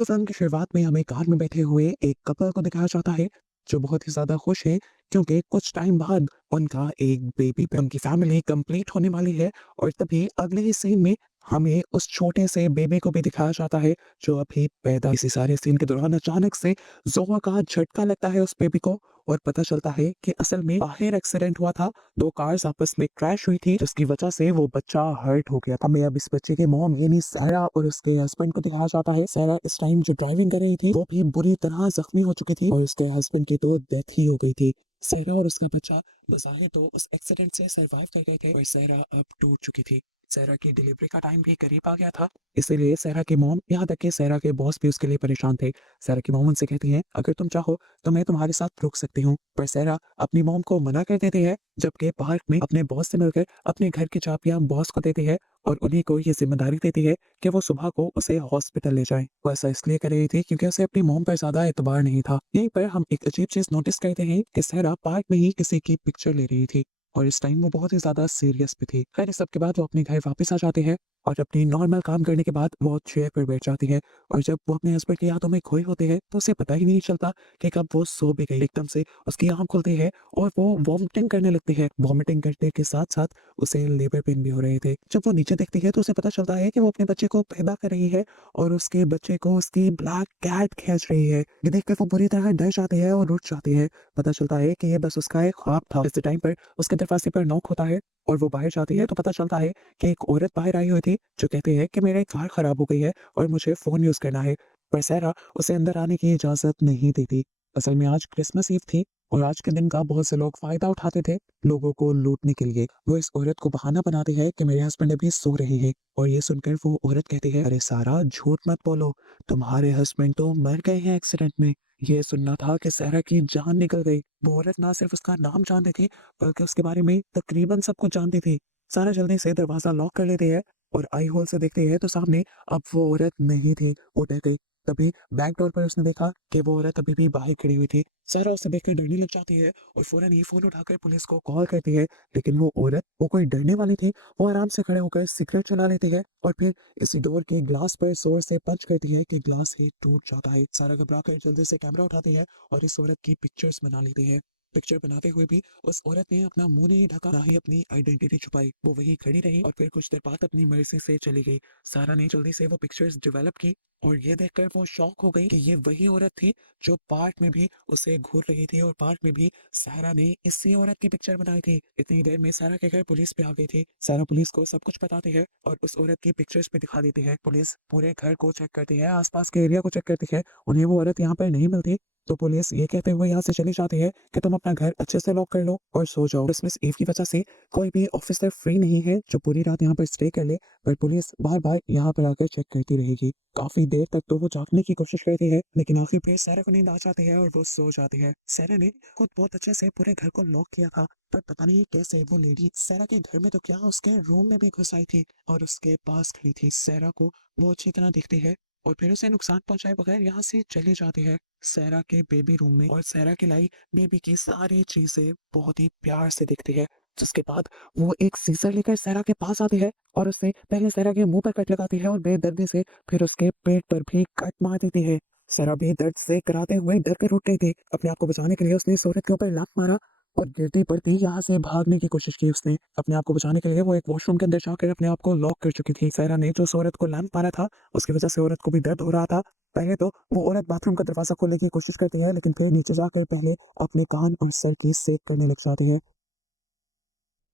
तो फिल्म की शुरुआत में हमें कार में बैठे हुए एक कपल को दिखाया जाता है जो बहुत ही ज्यादा खुश है क्योंकि कुछ टाइम बाद उनका एक बेबी उनकी फैमिली कंप्लीट होने वाली है। और तभी अगले ही सीन में हमें उस छोटे से बेबी को भी दिखाया जाता है जो अभी पैदा। इसी सारे सीन के दौरान अचानक से जोर का झटका लगता है उस बेबी को और पता चलता है कि असल में बाहर एक्सीडेंट हुआ था। दो कार्स आपस में क्रैश हुई थी जिसकी वजह से वो बच्चा हर्ट हो गया था। हमें अब इस बच्चे के मॉम यानी सारा और उसके हस्बैंड को दिखाया जाता है। सारा इस टाइम जो ड्राइविंग कर रही थी वो भी बुरी तरह जख्मी हो चुकी थी और उसके हस्बैंड की तो डेथ ही हो गई थी। सारा और उसका बच्चा बज़ाहिर तो उस एक्सीडेंट से सरवाइव कर गए थे और सारा अब टूट चुकी थी। सारा की डिलीवरी का टाइम भी करीब आ गया था, इसीलिए सारा के मॉम यहाँ तक कि सारा के बॉस भी उसके लिए परेशान थे। सारा की मॉम उनसे कहती हैं अगर तुम चाहो तो मैं तुम्हारे साथ रुक सकती हूँ, पर सारा अपनी मॉम को मना कर देती है। जबकि पार्क में अपने बॉस से मिलकर अपने घर की चाबियां बॉस को देती है और उन्हीं को ये जिम्मेदारी देती है कि वो सुबह को उसे हॉस्पिटल ले जाए। वो ऐसा इसलिए कर रही थी क्योंकि उसे अपनी मॉम पर ज्यादा एतबार नहीं था। यहीं पर हम एक अजीब चीज नोटिस करते हैं कि सहरा पार्क में ही किसी की पिक्चर ले रही थी और इस टाइम वो बहुत ही ज्यादा सीरियस भी थी। खैर इस सब के बाद वो अपने घर वापस आ जाते हैं और अपनी नॉर्मल काम करने के बाद वो चेयर पर बैठ जाती है। और जब वो अपने हस्बैंड की यादों में खोई होते हैं तो उसे पता ही नहीं चलता कि कब वो सो भी गई। एकदम से उसकी आंख खुलती है और वो वॉमिटिंग करने लगती है। वॉमिटिंग करने के साथ साथ उसे लेबर पेन भी हो रहे थे। जब वो नीचे देखती है तो उसे पता चलता है कि वो अपने बच्चे को पैदा कर रही है और उसके बच्चे को उसकी ब्लैक कैट खींच रही है। ये देखकर वो बुरी तरह डर जाती है और उठ जाती है। पता चलता है कि ये बस उसका एक ख्वाब था। इस टाइम पर उसके दरवाजे पर नॉक होता है और वो बाहर जाती है तो पता चलता है कि एक औरत बाहर आई हुई थी जो कहती है कि मेरी कार खराब हो गई है और मुझे फोन यूज करना है। पर सारा उसे अंदर आने की इजाजत नहीं देती। असल में आज क्रिसमस ईव थी और आज के दिन का बहुत से लोग फायदा उठाते थे लोगों को लूटने के लिए। वो इस औरत को बहाना बनाती है कि मेरे हस्बैंड अभी सो रहे हैं और ये सुनकर वो औरत कहती है अरे सारा झूठ मत बोलो, तुम्हारे हस्बैंड तो मर गए हैं एक्सीडेंट में। ये सुनना था कि सारा की जान निकल गई। वो औरत ना सिर्फ उसका नाम जानती थी बल्कि उसके बारे में तकरीबन सब कुछ जानती थी। सारा जल्दी से दरवाजा लॉक कर लेती है और आई होल से देखती है तो सामने अब वो औरत नहीं थी, वो डर गई। तभी बैक डोर पर उसने देखा कि वो औरत अभी भी बाहर खड़ी हुई थी। सारा उसे देखकर डरने लग जाती है और फौरन ही फोन उठाकर पुलिस को कॉल करती है। लेकिन वो औरत वो कोई डरने वाली थी, वो आराम से खड़े होकर सिगरेट चला लेती है और फिर इस डोर के ग्लास पर जोर से पंच करती है कि ग्लास ही टूट जाता है। सारा घबरा कर जल्दी से कैमरा उठाती है और इस औरत की पिक्चर्स बना लेती है। पिक्चर बनाते हुए भी उस औरत ने अपना मुंह नहीं ढका, ना ही अपनी आइडेंटिटी छुपाई। वो वही खड़ी रही और फिर कुछ देर बाद अपनी मर्जी से चली गई। सारा ने जल्दी से वो पिक्चर्स डेवलप की और ये देखकर वो शॉक हो गई कि ये वही औरत थी जो पार्क में भी उसे घूर रही थी और पार्क में भी सारा ने इसी औरत की पिक्चर बनाई थी। इतनी देर में सारा के घर पुलिस भी आ गई थी। सारा पुलिस को सब कुछ बताती है और उस औरत की पिक्चर्स भी दिखा देती है। पुलिस पूरे घर को चेक करती है, आसपास के एरिया को चेक करती है, उन्हें वो औरत यहाँ पर नहीं मिलती। तो पुलिस ये कहते हुए यहाँ से चली जाती है कि तुम अपना घर अच्छे से लॉक कर लो और सो जाओ। क्रिसमस ईव की वजह से कोई भी ऑफिसर फ्री नहीं है जो पूरी रात यहाँ पर स्टे कर ले, पर पुलिस बार बार यहाँ पर आकर चेक करती रहेगी। काफी देर तक तो वो जागने की कोशिश करती है लेकिन आखिर पे सारा को नींद आ जाती है और वो सो जाती है। सारा ने खुद बहुत अच्छे से पूरे घर को लॉक किया था, पर पता नहीं कैसे वो लेडी सारा के घर में तो क्या उसके रूम में भी घुस आई थी और उसके पास खड़ी थी। सारा को वो अच्छी तरह दिखती है और फिर उसे नुकसान पहुंचाए बगैर यहाँ से चली जाती है सैरा के बेबी रूम में और सैरा के लाई बेबी की सारी चीजें बहुत ही प्यार से दिखती है। जिसके बाद वो एक सीजर लेकर सैरा के पास आती है और उससे पहले सैरा के मुंह पर कट लगाती है और बेदर्दी से फिर उसके पेट पर भी कट मार देती है। सैरा बेदर्द से कराते हुए डर कर उठ गई थी। अपने आप को बचाने के लिए उसने सूरज के ऊपर लात मारा और गिरती पड़ती यहाँ से भागने की कोशिश की। उसने अपने आप को बचाने के लिए वो एक वॉशरूम के अंदर जाकर अपने आप को लॉक कर चुकी थी। सैरा ने जो औरत को लैंप मारा था उसकी वजह से औरत को भी दर्द हो रहा था। पहले तो वो औरत बाथरूम का दरवाजा खोलने की कोशिश करती है लेकिन फिर नीचे जाकर पहले अपने कान और सर की सेक करने लग जाती है।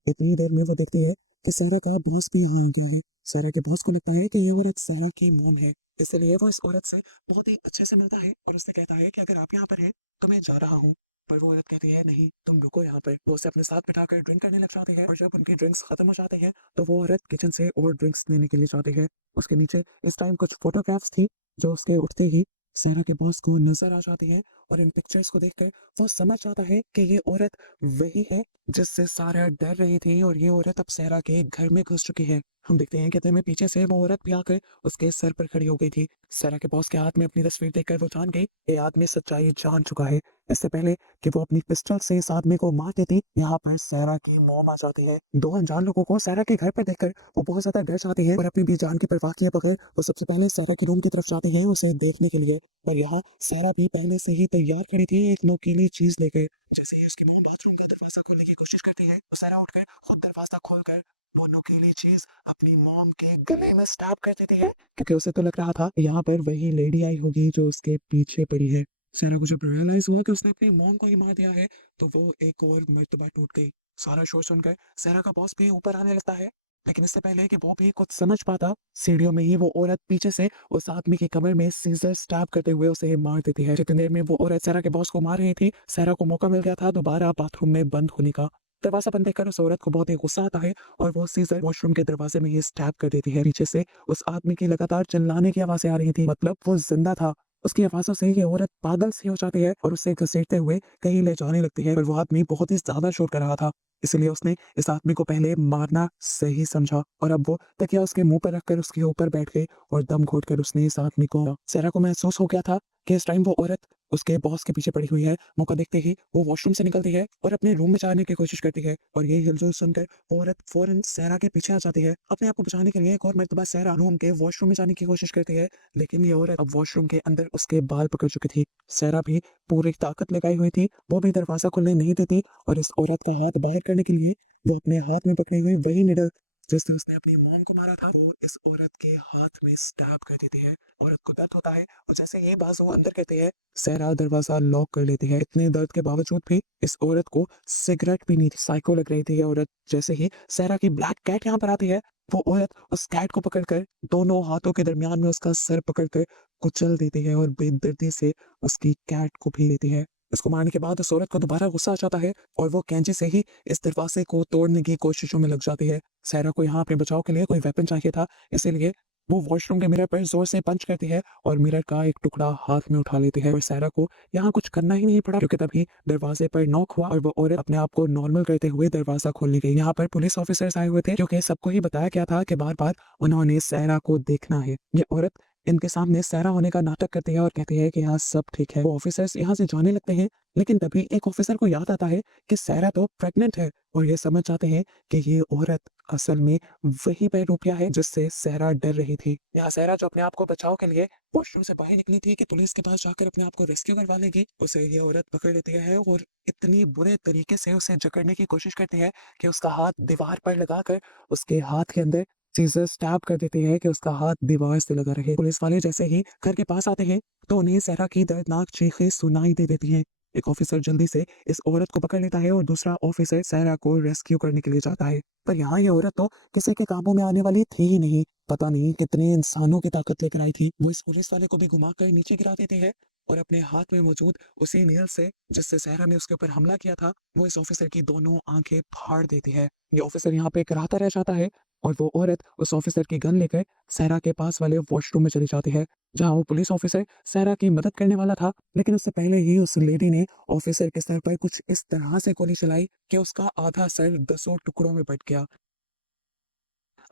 इतनी देर में वो देखती है कि सहरा का बॉस भी यहाँ आ गया है। सहरा के बॉस को लगता है कि ये औरत सहरा की मोम है, इसलिए वो इस औरत से बहुत ही अच्छे से मिलता है और उससे कहता है कि अगर आप यहाँ पर हैं तो मैं जा रहा हूँ। पर वो औरत कहती है नहीं तुम रुको यहाँ पर। वो उसे अपने साथ बिठाकर ड्रिंक करने लग जाती है और जब उनकी ड्रिंक्स खत्म हो जाती है तो वो औरत किचन से और ड्रिंक्स लेने के लिए जाती है। उसके नीचे इस टाइम कुछ फोटोग्राफ्स थी जो उसके उठते ही सहरा के बॉस को नजर आ जाती है और इन पिक्चर्स को देखकर वो समझ जाता है कि ये औरत वही है जिससे सारा डर रही थी और ये औरत अब सहरा के घर में घुस चुकी है। हम देखते हैं कहते में पीछे से वो औरत भी आकर उसके सर पर खड़ी हो गई थी। सहरा के बॉस के हाथ में अपनी तस्वीर देखकर वो जान गई ये आदमी सच्चाई जान चुका है। इससे पहले कि वो अपनी पिस्टल से इस आदमी को मार देती, यहाँ पर सहरा की मॉम आ जाती है। दो अनजान लोगों को सहरा के घर पर देखकर वो बहुत ज्यादा डर जाती है और अपनी भी जान की परवाह किए बगैर वो सबसे पहले सहरा के रूम की तरफ जाती है उसे देखने के लिए। और यहाँ सहरा भी पहले से ही तैयार खड़ी थी एक नोकीली चीज लेकर। जैसे ही उसकी मॉम बाथरूम का दरवाजा खोलने की कोशिश करती है तो सहरा उठकर खुद दरवाजा खोलकर वो नुकीली चीज अपनी मॉम के गले में स्टैब कर देती है, क्योंकि उसे तो लग रहा था यहाँ पर वही लेडी आई होगी जो उसके पीछे पड़ी है। सहरा को जब रियलाइज हुआ कि उसने अपनी मॉम को ही मार दिया है तो वो एक और मर्तबा टूट गई। सारा शोर सुनकर सहरा का बॉस भी ऊपर आने लगता है, लेकिन इससे पहले कि वो भी कुछ समझ पाता, सीढ़ियों में ही वो औरत पीछे से उस आदमी की कमर में सीजर स्टैब करते हुए उसे मार देती है। जितनी देर में वो औरत सहरा के बॉस को मार रही थी, सहरा को मौका मिल गया था दोबारा बाथरूम में बंद होने का। दरवाजा बंद देखकर उस औरत को बहुत ही गुस्सा आता है और वो सीजर वॉशरूम के दरवाजे में ही स्टैब कर देती है। पीछे से उस आदमी की लगातार चिल्लाने की आवाजें आ रही थी, मतलब वो जिंदा था। उसकी आवाजों से ये औरत पागल सी हो जाती है और उसे घसीटते हुए कहीं ले जाने लगती है, पर वो आदमी बहुत ही ज्यादा शोर कर रहा था, इसलिए उसने इस आदमी को पहले मारना सही समझा और अब वो तकिया उसके मुंह पर रखकर उसके ऊपर बैठ गई और दम घोटकर उसने इस आदमी को। सहरा को महसूस हो गया था कि इस टाइम वो औरत उसके बॉस के पीछे पड़ी हुई है। मौका देखते ही वो वॉशरूम से निकलती है और अपने रूम में जाने की कोशिश करती है और ये हिलजुल सुनकर वो औरत फौरन सहरा के पीछे आ जाती है। अपने आप को बचाने के लिए एक और मर्तबा सहरा रूम के वॉशरूम में जाने की कोशिश करती है, लेकिन ये औरत अब वॉशरूम के अंदर उसके बाल पकड़ चुकी थी। सहरा भी पूरी ताकत लगाई हुई थी, वो भी दरवाजा खुलने नहीं देती और इस औरत का हाथ बाहर करने के लिए वो अपने हाथ में पकड़ी हुई वही निडल जिससे उसने अपनी मॉम को मारा था वो इस औरत के हाथ में स्टैब कर देती है। औरत को दर्द होता है और जैसे ये बाजू अंदर कहती है, सहरा दरवाजा लॉक कर लेती है। इतने दर्द के बावजूद भी इस औरत को सिगरेट पीनी थी, साइको लग रही थी ये औरत। जैसे ही सहरा की ब्लैक कैट यहाँ पर आती है, वो औरत उस कैट को पकड़कर दोनों हाथों के दरमियान में उसका सर पकड़कर कुचल देती है और बेदर्दी से उसकी कैट को भी लेती है। इसको मारने के बाद उस औरत को दोबारा गुस्सा आ जाता है और वो कैंची से ही इस दरवाजे को तोड़ने की कोशिशों में लग जाती है। सहरा को यहाँ अपने बचाव के लिए कोई वेपन चाहिए था, इसीलिए वो वॉशरूम के मिरर पर जोर से पंच करती है और मिरर का एक टुकड़ा हाथ में उठा लेती है और सहरा को यहाँ कुछ करना ही नहीं पड़ा, क्योंकि तभी दरवाजे पर नॉक हुआ और वो औरत अपने आप को नॉर्मल करते हुए दरवाजा खोलने गई। यहाँ पर पुलिस ऑफिसर्स आए हुए थे, क्योंकि सबको ही बताया गया था कि बार बार उन्होंने सहरा को देखना है। ये औरत इनके सामने सहरा होने का नाटक करती है और कहती है कि यहाँ सब ठीक है। वो ऑफिसर्स यहाँ से जाने लगते हैं, लेकिन तभी एक ऑफिसर को याद आता है कि सहरा तो प्रेग्नेंट है और ये समझ जाते हैं कि ये औरत असल में वही बहरूपिया है जिससे सहरा डर रही थी। यहाँ सहरा जो अपने आप को बचाव के लिए वॉशरूम से बाहर निकली थी कि पुलिस के पास जाकर अपने आप को रेस्क्यू करवा लेगी, उसे ये औरत पकड़ लेती है और इतनी बुरे तरीके से उसे जकड़ने की कोशिश करती है कि उसका हाथ दीवार पर लगाकर उसके हाथ के अंदर सीजर स्टैब कर देती है कि उसका हाथ दीवार से लगा रहे। पुलिस वाले जैसे ही घर के पास आते हैं तो उन्हें सहरा की दर्दनाक चीखें सुनाई दे देती हैं। एक ऑफिसर जल्दी से इस औरत को पकड़ लेता है और दूसरा ऑफिसर सहरा को रेस्क्यू करने के लिए जाता है, पर यहाँ ये औरत तो किसी के काबू में आने वाली थी ही नहीं। पता नहीं कितने इंसानों की ताकत लेकर आई थी। वो इस पुलिस वाले को भी घुमाकर नीचे गिरा देती है और अपने हाथ में मौजूद उसी नेल से जिससे सहरा ने उसके ऊपर हमला किया था, वो इस ऑफिसर की दोनों आंखें फाड़ देती है। ये ऑफिसर यहाँ पे कराहता रह जाता है और वो औरत उस ऑफिसर की गन लेकर सहरा के पास वाले वॉशरूम में चली जाती है, जहाँ वो पुलिस ऑफिसर सहरा की मदद करने वाला था, लेकिन उससे पहले ही उस लेडी ने ऑफिसर के सर पर कुछ इस तरह से गोली चलाई कि उसका आधा सर 10 टुकड़ों में बट गया।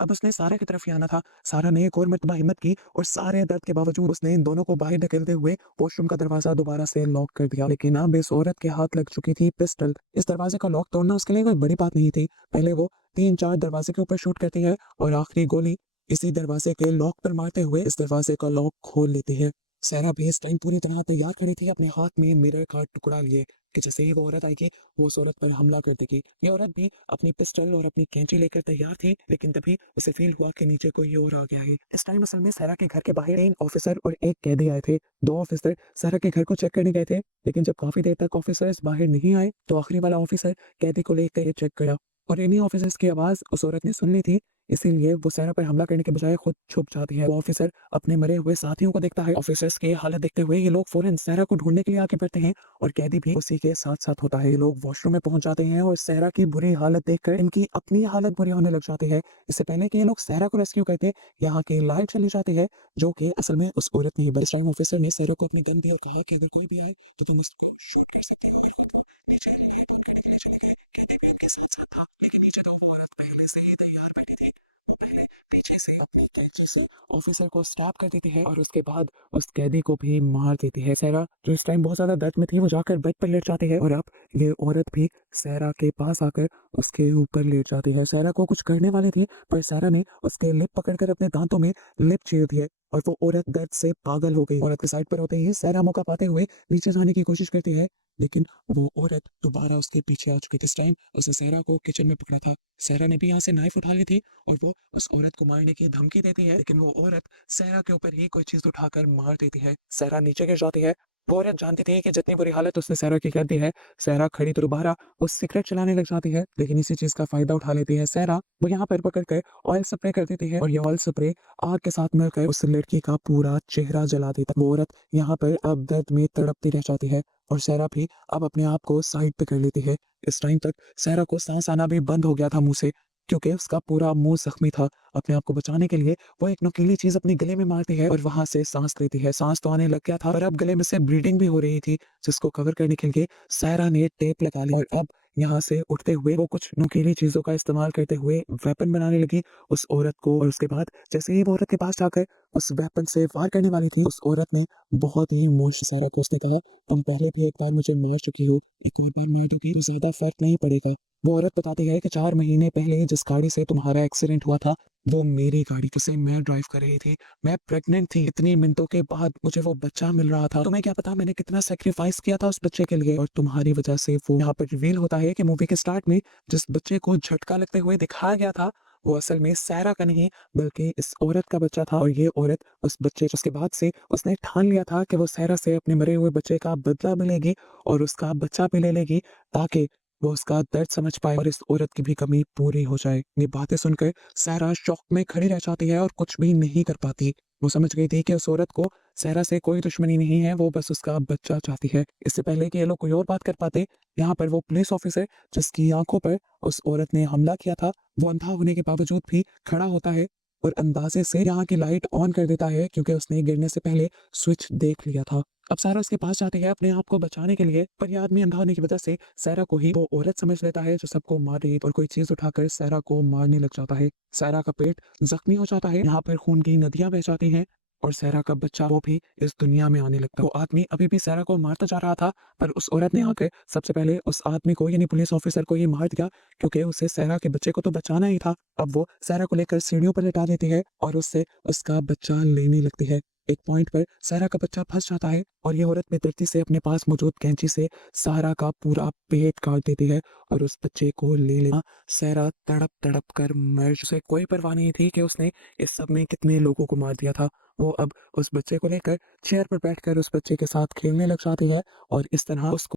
अब उसने सारा की तरफ ही आना था। सारा ने एक और मर्तबा हिम्मत की और सारे दर्द के बावजूद उसने इन दोनों को बाहर ढकेलते हुए वॉशरूम का दरवाजा दोबारा से लॉक कर दिया, लेकिन अब इस औरत के हाथ लग चुकी थी पिस्टल। इस दरवाजे का लॉक तोड़ना उसके लिए कोई बड़ी बात नहीं थी। पहले वो 3-4 दरवाजे के ऊपर शूट करती है और आखिरी गोली इसी दरवाजे के लॉक पर मारते हुए इस दरवाजे का लॉक खोल लेती है। सहरा भी इस टाइम पूरी तरह तैयार खड़ी थी, अपने हाथ में मिरर का टुकड़ा लिए कि जैसे ही वो औरत आएगी वो उस औरत पर हमला कर देगी। ये औरत भी अपनी पिस्टल और अपनी कैंची लेकर तैयार थी, लेकिन तभी उसे फील हुआ कि नीचे कोई और आ गया है। इस टाइम असल में सहरा के घर के बाहर 3 ऑफिसर और एक कैदी आए थे। 2 ऑफिसर सहरा के घर को चेक करने गए थे, लेकिन जब काफी देर तक ऑफिसर्स बाहर नहीं आए तो आखिरी वाला ऑफिसर कैदी को लेकर ये चेक करा और इन्हीं ऑफिसर्स की आवाज उस औरत ने सुन ली थी, इसीलिए वो सहरा पर हमला करने के बजाय खुद छुप जाती है। वो ऑफिसर अपने मरे हुए साथियों को देखता है। ऑफिसर्स की हालत देखते हुए ये लोग फौरन सहरा को ढूंढने के लिए आगे बढ़ते हैं और कैदी भी उसी के साथ-साथ होता है। ये लोग वॉशरूम में पहुंच जाते हैं और सहरा की बुरी हालत देखकर इनकी अपनी हालत बुरी होने लग जाती है। इससे पहले कि ये लोग सहरा को रेस्क्यू करते, यहाँ की लाइट चली जाती है, जो कि असल में उस औरत ने ही। इस टाइम ऑफिसर ने सहरा को अपनी गन दी और कहा कि अगर कोई भी है तो तुम इसको शूट कर सकते हो। नीचे लोग ये बात करने के लिए चले गए। कहते भी इनके साथ-साथ था, लेकिन नीचे तो वो औरत पहले से ही तैयार बैठी थी। वो पहले पीछे से अपनी कैंची से ऑफिसर को स्टैब कर देती है और उसके बाद उस कैदी को भी मार देती है। सहरा जो इस टाइम बहुत ज़्यादा दर्द में थी, वो जाकर बेड पर लेट जाती है और अब ये औरत भी सहरा के पास आकर उसके ऊपर लेट जाती है। सहरा को कुछ करने वाली थी, पर सहरा ने उसके लिप पकड़कर अपने दांतों में लिप चीर दिए और वो औरत दर्द से पागल हो गई। औरत के साइड पर होते ही सहरा मौका पाते हुए नीचे जाने की कोशिश करती है, लेकिन वो औरत दोबारा उसके पीछे आ चुकी थी। इस टाइम उसने सहरा को किचन में पकड़ा था। सहरा ने भी यहाँ से नाइफ उठा ली थी और वो उस औरत को मारने की धमकी देती है, लेकिन वो औरत सहरा के ऊपर ही कोई चीज उठाकर मार देती है। सहरा नीचे गिर जाती है। वो औरत जानती थी कि जितनी बुरी हालत उसने सहरा की कर दी है, सहरा खड़ी तो दोबारा वो सिगरेट चलाने लग जाती है, लेकिन इसी चीज का फायदा उठा लेती है सहरा। वो यहाँ पर पकड़ कर ऑयल स्प्रे कर देती है और ये ऑयल स्प्रे आग के साथ मिलकर उस लड़की का पूरा चेहरा जला देता है। वो औरत यहाँ पर अब दर्द में तड़पती रह जाती है और सहरा भी अब अपने आप को साइड पे कर लेती है। इस टाइम तक सहरा को सांस आना भी बंद हो गया था मुंह से, क्योंकि उसका पूरा मुंह जख्मी था। अपने आप को बचाने के लिए वो एक नुकीली चीज अपने गले में मारती है और वहां से सांस लेती है। सांस तो आने लग गया था, पर अब गले में से ब्लीडिंग भी हो रही थी, जिसको कवर करने के लिए सहरा ने टेप लगा ली और अब यहाँ से उठते हुए वो कुछ नुकीली चीजों का इस्तेमाल करते हुए वेपन बनाने लगी उस औरत को। और उसके बाद जैसे ही वो औरत के पास जाकर उस वेपन से वार करने वाली थी, उस औरत ने बहुत ही इमोशनल सहरा को उसने कहा, तुम पहले भी एक बार मुझे मार चुकी हो, एक और बार मार दोगी तो ज्यादा फर्क नहीं पड़ेगा। वो औरत बताती है कि 4 महीने पहले जिस गाड़ी से तुम्हारा एक्सीडेंट हुआ था, वो मेरी गाड़ी जिसे मैं ड्राइव कर रही थी। मैं प्रेग्नेंट थी, इतनी मिनटों के बाद मुझे वो बच्चा मिल रहा था। तुम्हें क्या पता मैंने कितना सेक्रीफाइस किया था उस बच्चे के लिए, और तुम्हारी वजह से वो यहाँ पर रिवील होता है कि मूवी के स्टार्ट में जिस बच्चे को झटका लगते हुए दिखाया गया था, वो असल में सहरा का नहीं बल्कि इस औरत का बच्चा था। और ये औरत उस बच्चे, उसके बाद से उसने ठान लिया था कि वो सहरा से अपने मरे हुए बच्चे का बदला भी लेगी और उसका बच्चा भी ले लेगी, ताकि वो उसका दर्द समझ पाए और इस औरत की भी कमी पूरी हो जाए। ये बातें सुनकर सहरा शॉक में खड़ी रह जाती है और कुछ भी नहीं कर पाती। वो समझ गई थी कि उस औरत को सहरा से कोई दुश्मनी नहीं है, वो बस उसका बच्चा चाहती है। इससे पहले कि ये लोग कोई और बात कर पाते, यहाँ पर वो पुलिस ऑफिसर जिसकी आंखों पर उस औरत ने हमला किया था, वो अंधा होने के बावजूद भी खड़ा होता है और अंदाजे से यहाँ की लाइट ऑन कर देता है, क्योंकि उसने गिरने से पहले स्विच देख लिया था। अब सारा उसके पास जाती है अपने आप को बचाने के लिए, पर ये आदमी अंधा होने की वजह से सारा को ही वो औरत समझ लेता है जो सबको मार रही है और कोई चीज उठाकर सारा को मारने लग जाता है। सारा का पेट जख्मी हो जाता है, यहाँ पर खून की नदियां बह जाती हैं और सारा का बच्चा वो भी इस दुनिया में आने लगता है। वो आदमी अभी भी सारा को मारता जा रहा था, पर उस औरत ने आकर सबसे पहले उस आदमी को यानी पुलिस ऑफिसर को ये मार दिया, क्योंकि उसे सारा के बच्चे को तो बचाना ही था। अब वो सारा को लेकर सीढ़ियों पर लेटा देती है और उससे उसका बच्चा लेने लगती है। एक पॉइंट पर सारा का बच्चा फंस जाता है और ये औरत बेदर्दी से अपने पास मौजूद कैंची से सारा का पूरा पेट काट देती है और उस बच्चे को ले लेना। सारा तड़प तड़प कर मर, उसे कोई परवाह नहीं थी कि उसने इस सब में कितने लोगों को मार दिया था। वो अब उस बच्चे को लेकर चेयर पर बैठकर उस बच्चे के साथ खेलने लग जाती है और इस तरह उसको